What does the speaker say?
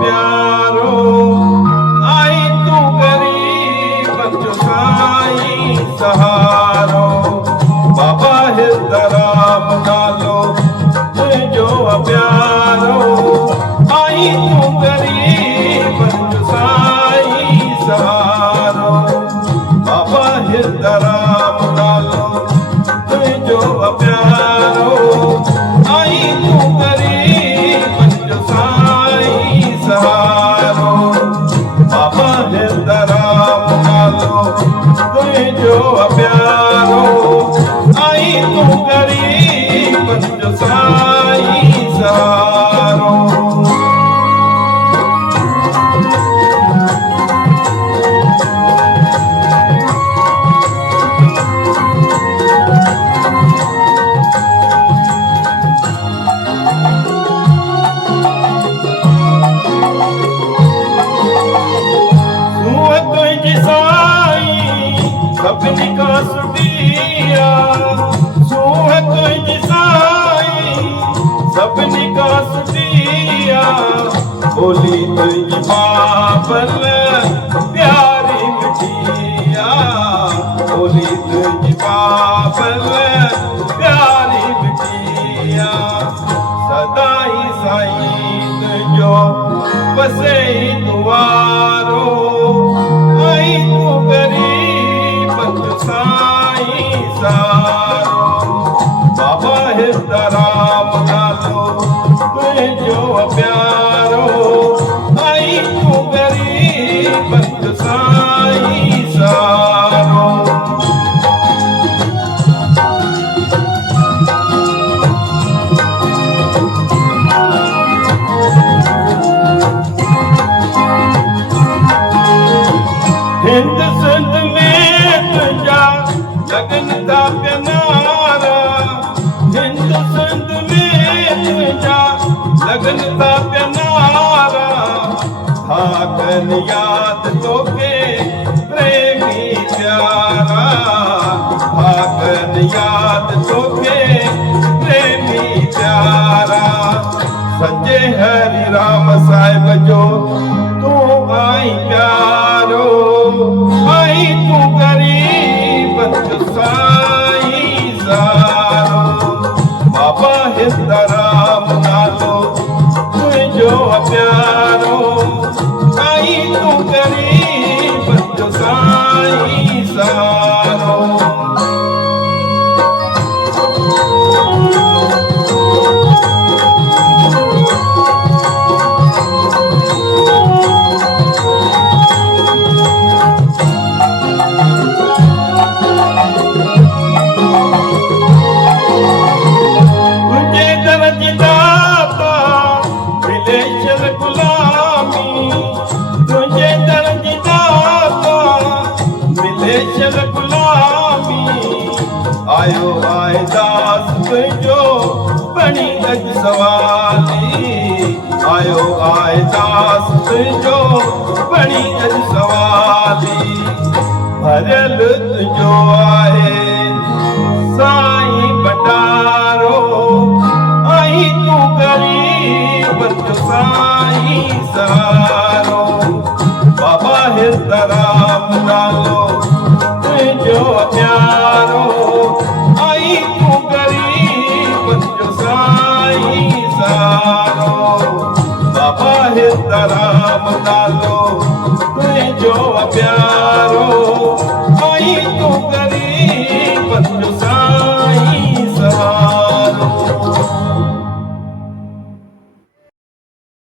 प्यारो आई तू गरीब जो साईं सहारो बाबा हिंदराम नालो जो प्यारो आई तू गरीब जो साईं सहारो बाबा हिंदराम नालो जो प्यारो आई तू गरीब जो साईं सहारो बाबा हिंदराम नालो जो प्यारो आई तू गरीब जो साईं सहारो सपनी का सुटिया सूह तुझ साईं सपनी का सुटिया बोली तुझ बाबल प्यारी बिटिया बोली तुझ बाबल प्यारी बिटिया सदाई साईं जो बसे दुआरो आई तू गरीब साईं सहारो बाबा हिंदराम नालो जो प्यारो आई तू गरीब साईं सहारो हिंद सिंध में तुझा लगन का प्यारा हिंद सिंध में तुझा लगन का प्यारा भागन याद तो के प्रेमी प्यारा भागन याद तो के प्रेमी प्यारा सच्चे हरि राम साहिब जो तू आई प्यारो आई तू गरीब जो साईं सहारो बाबा हिंदराम नालो जो प्यारो आई तू गरीब जो साईं सहारो आयो आए दास तुझो बनी अज सवाली आयो आए दास तुझो बनी अज सवाली भरल तुझो आए साईं भंडारो आई तू गरीब जो साईं सहारो बाबा हिंदराम नालो जो प्यारो आई तू गरीब जो साईं सहारो बाबा हिंदराम नालो जो प्यारो